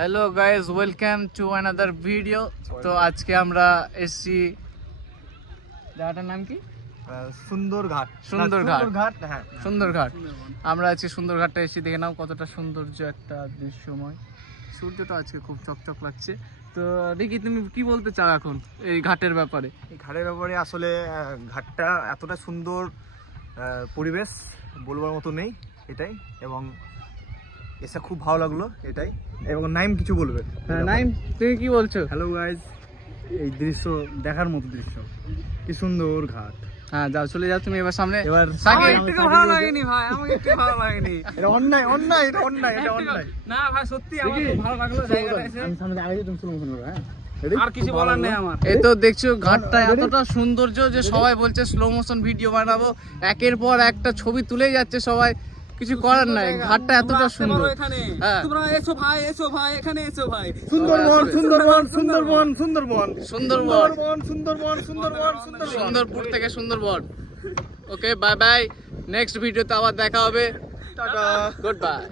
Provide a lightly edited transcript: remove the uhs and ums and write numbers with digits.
Hello guys, welcome to another video. তো আজকে আমরা এসছি, জায়গাটার নাম কি? সুন্দরঘাট। হ্যাঁ, সুন্দরঘাট। আমরা আজকে সুন্দরঘাটটা এসে দেখে নাও কতটা সৌন্দর্য একটা দৃশ্যময়। সূর্যটা আজকে খুব চকচক লাগছে। তো দেখি তুমি কি বলতে চাও এখন এই ঘাটের ব্যাপারে? এই ঘাটের ব্যাপারে আসলে ঘাটটা এতটা সুন্দর পরিবেশ বলবার মতো নেই, এটাই। এবং এসে খুব ভালো লাগলো, এটাই। এবং নাইম কিছু বলবে। হ্যাঁ নাইম, তুমি কি বলছো? হ্যালো গাইজ, এই দৃশ্য দেখার মতো দৃশ্য, কি সুন্দর ঘাট। হ্যাঁ যাও, চলে যাও তুমি এবার সামনে। এবার আমার একটু ভালো লাগেনি ভাই, আমাকে একটু ভালো লাগেনি। এটা অন্যায়, অন্যায়, এটা অন্যায়, এটা অন্যায়। না ভাই, সত্যি আমার খুব ভালো লাগলো জায়গাটা এসে। আমি সামনে আগে তুমি স্লো মোশন করো। হ্যাঁ, আর কিছু বলার নেই আমার। এই তো দেখছো ঘাটটা এতটা সৌন্দর্য যে সবাই বলছে স্লো মোশন ভিডিও বানাবো, একের পর একটা ছবি তুলেই যাচ্ছে সবাই, কিছু করার নাই। ঘাটটা এতটা সুন্দর। হ্যাঁ তোমরা এসো ভাই, এসো ভাই, এখানে এসো ভাই। সুন্দরবন, সুন্দরবন, সুন্দরবন, সুন্দরবন, সুন্দরবন, সুন্দরবন, সুন্দরবন, সুন্দরবন। সুন্দরপুর থেকে সুন্দরবন। ওকে, বাই বাই। নেক্সট ভিডিওতে আবার দেখা হবে। টাটা। Good bye.